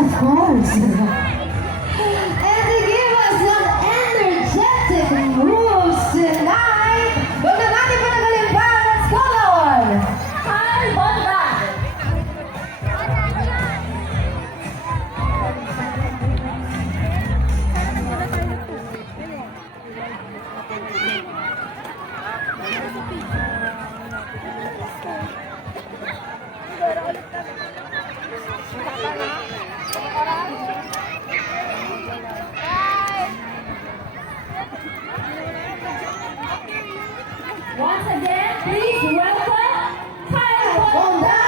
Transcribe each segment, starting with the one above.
Of course. And to give us some energetic moves tonight, huwag na natin panagalin pa. Let's go, Lord! Hi, Bonda! Once again, please welcome Kyle Bonda!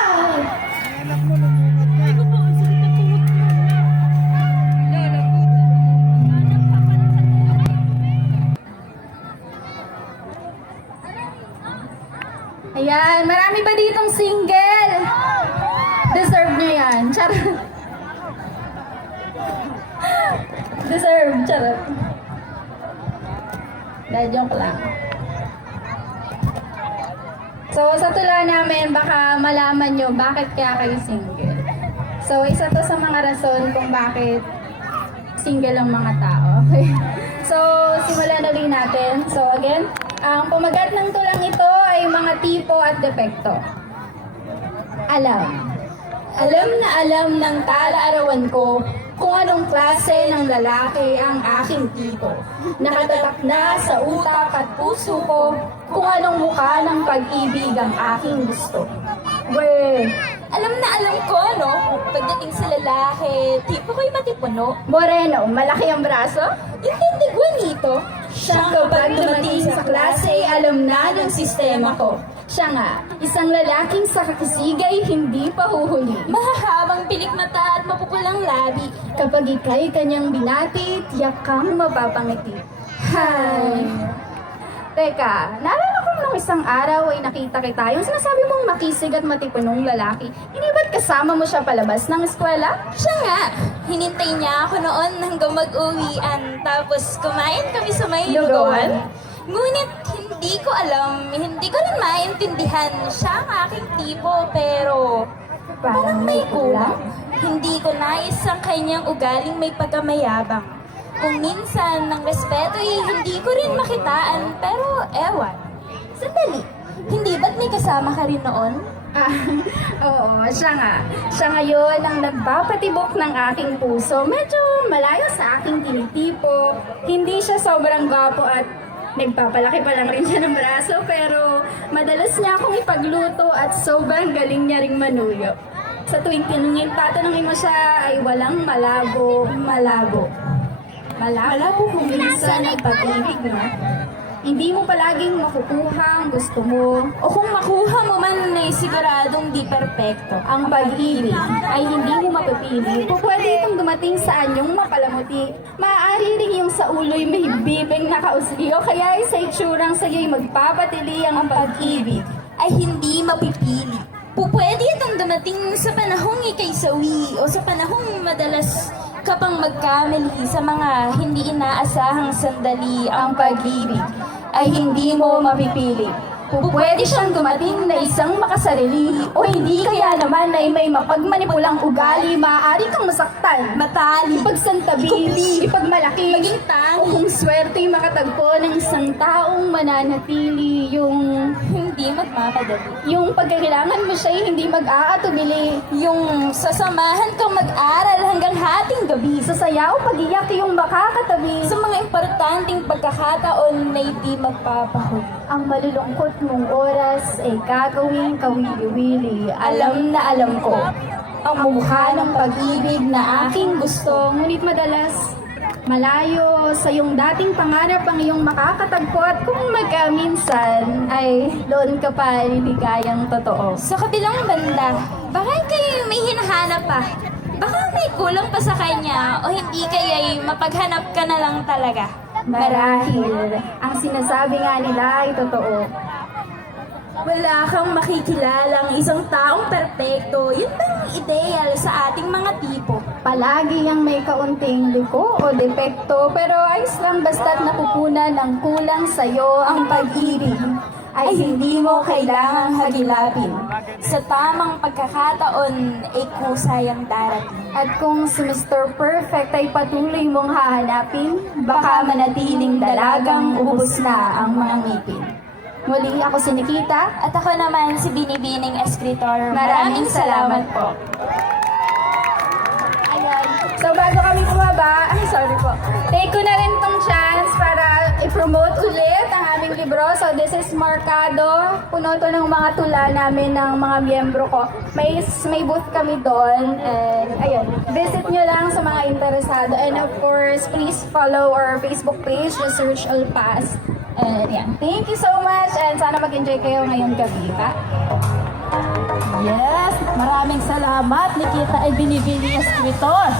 Ayan, marami ba ditong single? Deserve nyo yan. Charot. Deserve, charot. Joke lang. So, sa tula namin, baka malaman nyo bakit kaya kayo single. So, isa to sa mga rason kung bakit single ang mga tao. Okay? So, simulan na rin natin. So, again, ang pumagat ng tulang ito ay mga tipo at depekto. Alam. Alam na alam ng tala-arawan ko kung anong klase ng lalaki ang aking tipo. Nakatatak na sa utak at puso ko kung anong mukha ng pag-ibig ang aking gusto. We, Alam na alam ko, no? Pagdating sa lalaki, tipo ko'y matipuno. Moreno, malaki ang braso? Intindi nito. Siya kapag dumating sa klase, alam na ng sistema ko. Siya nga, isang lalaking sa kakisigay hindi pa huhuli. Mahahabang pilik mata at mapupulang labi. Kapag ika'y kanyang binati, tiyak kang mapapangiti. Hay! Teka, naalala ko nung isang araw ay nakita kita, yung sinasabi mong makisig at matipunong lalaki. Hindi ba't kasama mo siya palabas ng eskwela? Siya nga, hinintay niya ako noon hanggang mag-uwian. Tapos kumain kami sa may lugawan. Ngunit hindi ko alam, hindi ko rin maintindihan. Siya ang aking tipo, pero parang may kulang. Hindi ko nais ang kanyang ugaling may pagkamayabang. Kung minsan, ng respeto ay hindi ko rin makitaan, pero ewan. Sandali, hindi ba't may kasama ka rin noon? Ah, oo, siya nga. Siya ngayon ang nagpapatibok ng aking puso. Medyo malayo sa aking tinitipo. Hindi siya sobrang gwapo at nagpapalaki pa lang rin siya ng braso, pero madalas niya akong ipagluto at sobrang galing niya ring manuyo. Sa tuwing tatanungin mo siya ay walang malabo kung minsan ang pag-ibig, no? Hindi mo palaging makukuha ang gusto mo. O kung makuha mo man ay siguradong di perpekto. Ang pag-ibig ay hindi mo mapipili. Kung pwede itong dumating sa anyong mapalamuti, maaari rin yung sa ulo'y may bibing nakausli o kaya ay sa itsurang sa'yo'y magpapatili ang pag-ibig. Ay hindi mapipili. Pupwede itong dumating sa panahong ikay sawi o sa panahong madalas kapang magkamali sa mga hindi inaasahang sandali. Ang pag-ibig ay hindi mo mapipili. Pwede siyang dumating na isang makasarili o hindi kaya naman ay may mapagmanipulang ugali, maaari kang masaktan, Matali, ipagsantabi, Ikubli, ipagmalaki, maging o kung swerte makatagpo ng isang taong mananatili hindi magmamadali. yung pagkakailangan mo siya hindi mag-aatubili. Yung sasamahan kang mag-aral hanggang hating gabi Sa sayaw, pag-iyak yung makakatabi. sa mga importanteng pagkakataon na hindi magpapahuli. Ang malulungkot mong oras ay gagawing kawili-wili. Alam na alam ko ang mukha ng pag-ibig na aking gusto. Ngunit madalas, malayo sa iyong dating pangarap ang iyong makakatagpo at kung magkaminsan ay doon ka pa liligayang totoo. Sa kabilang banda, baka kayo may hinahanap pa. Baka may kulang pa sa kanya o hindi kaya'y mapaghanap ka na lang talaga. Marahil, ang sinasabi nga nila ay totoo. Wala kang makikilalang isang taong perpekto. Yun bang ideal sa ating mga tipo? Palagi yang may kaunting liko o depekto, pero ayos lang basta't napupunan ng kulang sa'yo ang pag-ibig. ay hindi mo kailangang hagilapin. Sa tamang pagkakataon ay kusayang darating. At kung si Mr. Perfect ay patuloy mong hahanapin, baka manatiling dalagang ubos na ang mga ngipin. Muli ako si Nikita. At ako naman si Binibining Eskritor. Maraming salamat po. Ayan. So bago kami bumaba, sorry po. Take ko na rin tong chance para i-promote ulit ang aming libro. So this is Markado. Puno to ng mga tula namin ng mga miyembro ko. May booth kami doon. And ayun, visit nyo lang sa mga interesado. And of course, please follow our Facebook page, just search Alpas. And yan. Thank you so much and sana mag-enjoy kayo ngayong gabi, pa. Yes, maraming salamat, Nikita ay Binibining Eskritor.